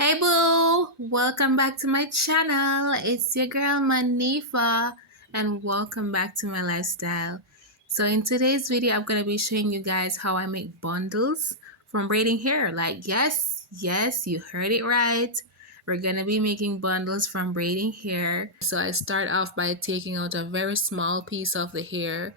Hey boo, welcome back to my channel. It's your girl Manifa and welcome back to my lifestyle. So in today's video, I'm going to be showing you guys how I make bundles from braiding hair. Like yes, you heard it right. We're going to be making bundles from braiding hair. So I start off by taking out a very small piece of the hair,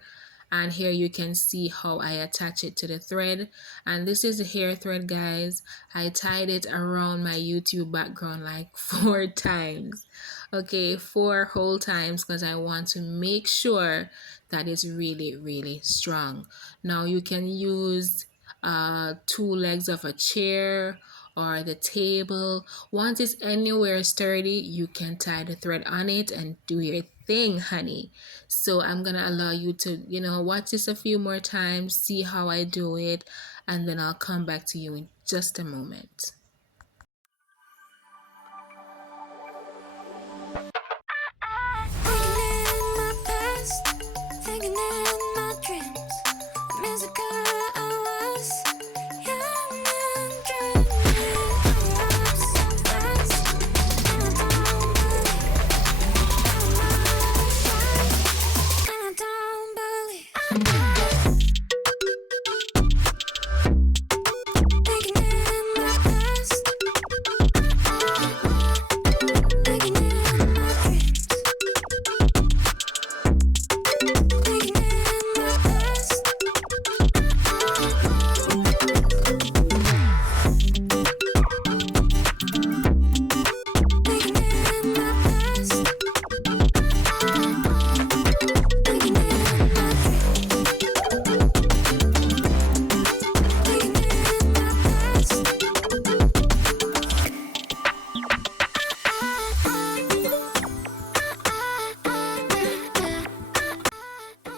and here you can see how I attach it to the thread. And this is the hair thread, guys. I tied it around my YouTube background like 4 times. Okay, 4 whole times, because I want to make sure that it's really strong. Now you can use 2 legs of a chair or the table. Once it's anywhere sturdy, you can tie the thread on it and do your thing, honey. So I'm gonna allow you to, watch this a few more times, see how I do it, and then I'll come back to you in just a moment.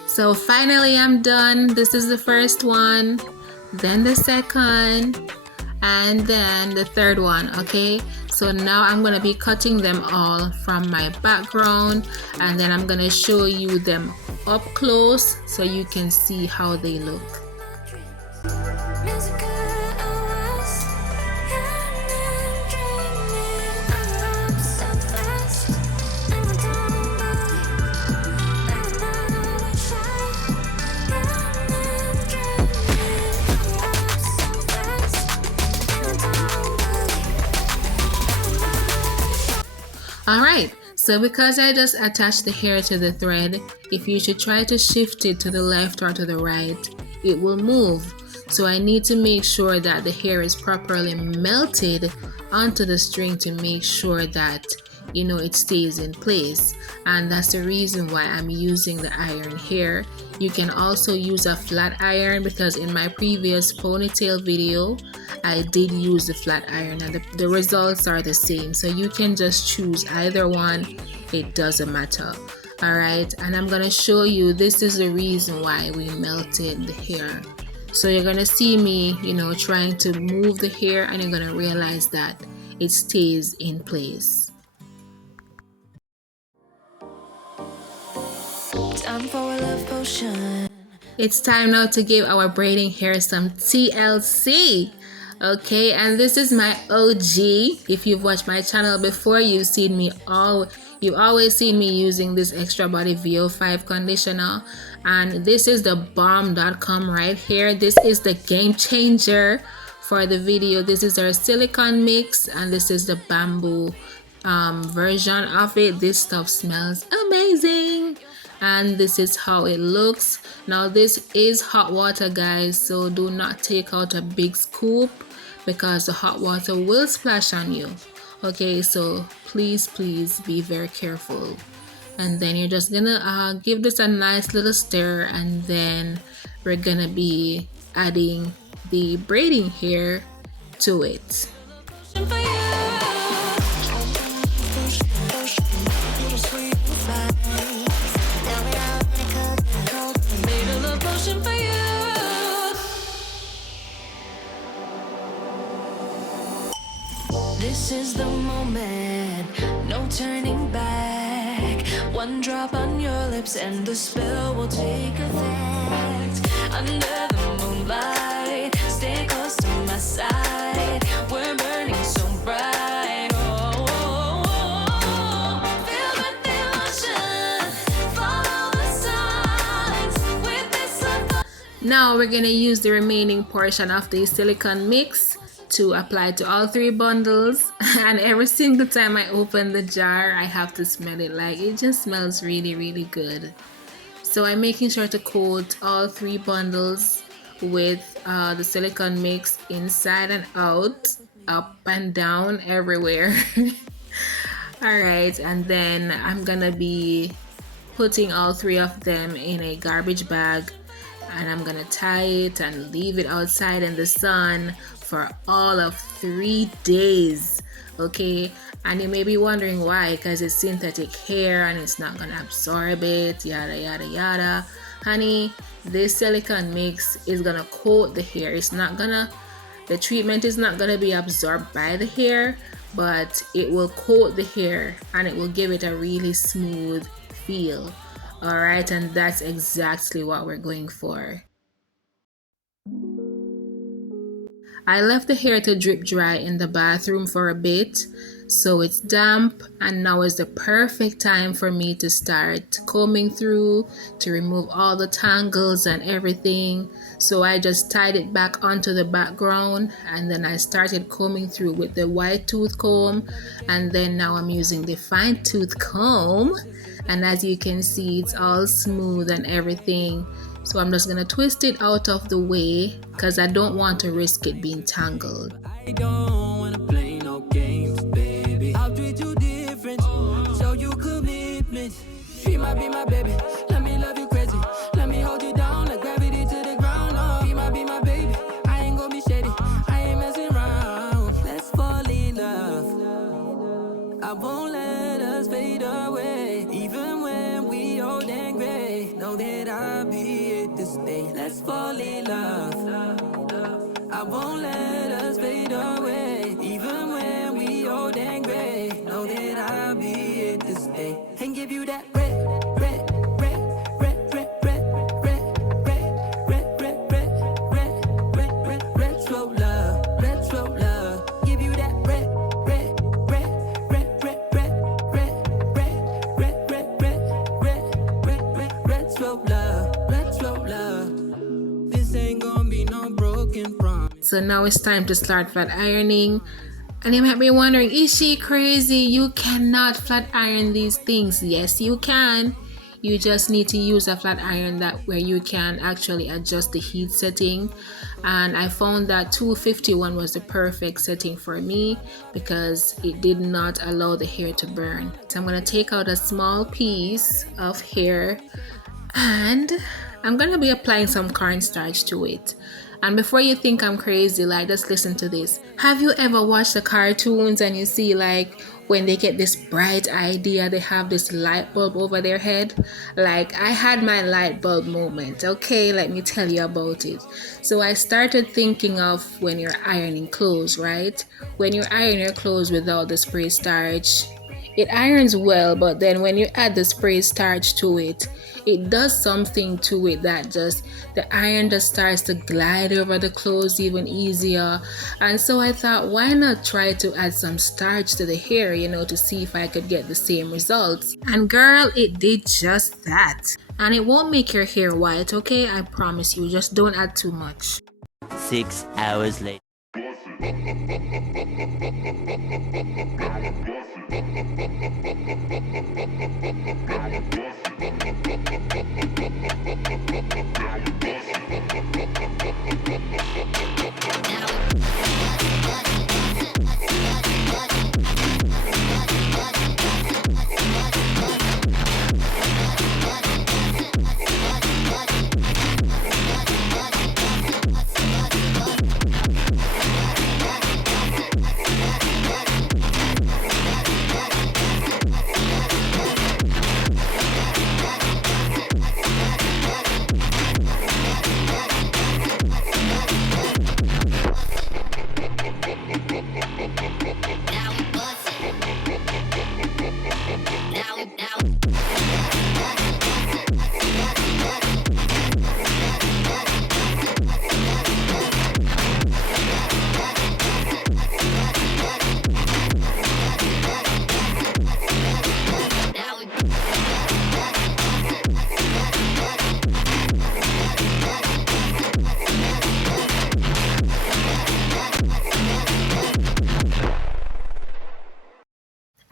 So finally I'm done. This is the first one, then the second, and then the third one. Okay, so now I'm gonna be cutting them all from my background, and then I'm gonna show you them up close so you can see how they look. Alright, so because I just attached the hair to the thread, if you should try to shift it to the left or to the right, it will move. So I need to make sure that the hair is properly melted onto the string to make sure that it stays in place. And that's the reason why I'm using the iron here. You can also use a flat iron, because in my previous ponytail video I did use the flat iron and the results are the same. So you can just choose either one, it doesn't matter. Alright, and I'm gonna show you, this is the reason why we melted the hair. So you're gonna see me trying to move the hair, and you're gonna realize that it stays in place. Time for a love potion. It's time now to give our braiding hair some TLC. Okay, and this is my OG. If you've watched my channel before, you've always seen me using this Extra Body VO5 conditioner, and this is the bomb.com right here. This is the game changer for the video. This is our silicone mix, and this is the bamboo version of it. This stuff smells amazing, and this is how it looks. Now this is hot water, guys, so do not take out a big scoop because the hot water will splash on you. Okay, so please be very careful. And then you're just gonna give this a nice little stir, and then we're gonna be adding the braiding hair to it. This is the moment, no turning back. One drop on your lips and the spell will take effect. Under the moonlight, stay close to my side. We're burning so bright. Now we're gonna use the remaining portion of the silicone mix to apply to all 3 bundles. And every single time I open the jar, I have to smell it. Like, it just smells really, really good. So I'm making sure to coat all 3 bundles with the silicone mix inside and out, up and down, everywhere. Alright, and then I'm gonna be putting all 3 of them in a garbage bag, and I'm gonna tie it and leave it outside in the sun for all of 3 days. Okay, and you may be wondering why, because it's synthetic hair and it's not gonna absorb it, yada yada yada. Honey, this silicone mix is gonna coat the hair. The treatment is not gonna be absorbed by the hair, but it will coat the hair and it will give it a really smooth feel. All right, and that's exactly what we're going for. I left the hair to drip dry in the bathroom for a bit, so it's damp, and now is the perfect time for me to start combing through to remove all the tangles and everything. So I just tied it back onto the background, and then I started combing through with the wide tooth comb, and then now I'm using the fine tooth comb, and as you can see, it's all smooth and everything. So I'm just gonna twist it out of the way because I don't want to risk it being tangled. I don't wanna play no games, baby. I'll treat you different, show you commitment. She might be my baby, let me love you crazy. Let me hold you down like gravity to the ground. Oh, be my baby, I ain't gonna be shady, I ain't messing around. Let's fall in love, I won't let us fade away. Even when we old and gray, know that I'll be here to stay. Let's fall in love, I won't let us fade away. Even when we old and gray, know that I'll be here to stay. And give you that red, red, red, red, red, red, red, red, red, red, red, red, red, red, slow love, red, slow love. Give you that red, red, red, red, red, red, red, red, red, red, red, red, red, red, slow love, red, slow love. This ain't gonna be no broken promise. So now it's time to start flat ironing. And you might be wondering, is she crazy? You cannot flat iron these things. Yes, you can. You just need to use a flat iron where you can actually adjust the heat setting. And I found that 251 was the perfect setting for me because it did not allow the hair to burn. So I'm going to take out a small piece of hair and I'm going to be applying some cornstarch to it. And before you think I'm crazy, like, just listen to this. Have you ever watched the cartoons and you see, like, when they get this bright idea, they have this light bulb over their head? Like, I had my light bulb moment. Okay, let me tell you about it. So I started thinking of when you're ironing clothes, right? When you iron your clothes without the spray starch, it irons well, but then when you add the spray starch to it, it does something to it that just, the iron just starts to glide over the clothes even easier. And so I thought, why not try to add some starch to the hair, to see if I could get the same results. And girl, it did just that. And it won't make your hair white, okay? I promise you, just don't add too much. 6 hours later.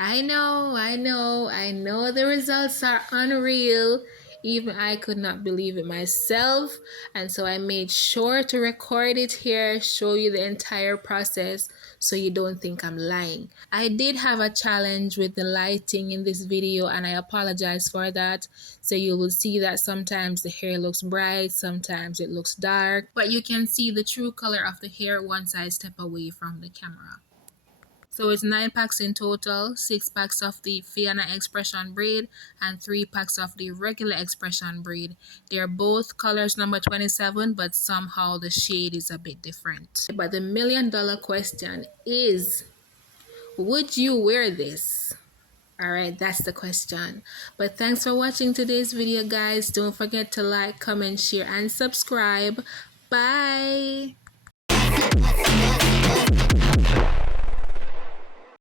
I know the results are unreal. Even I could not believe it myself. And so I made sure to record it here, show you the entire process so you don't think I'm lying. I did have a challenge with the lighting in this video and I apologize for that. So you will see that sometimes the hair looks bright, sometimes it looks dark, but you can see the true color of the hair once I step away from the camera. So it's 9 packs in total, 6 packs of the Fiona Expression braid and 3 packs of the regular Expression braid. They're both colors number 27, but somehow the shade is a bit different. But the $1,000,000 question is, would you wear this? All right, that's the question. But thanks for watching today's video, guys. Don't forget to like, comment, share, and subscribe. Bye.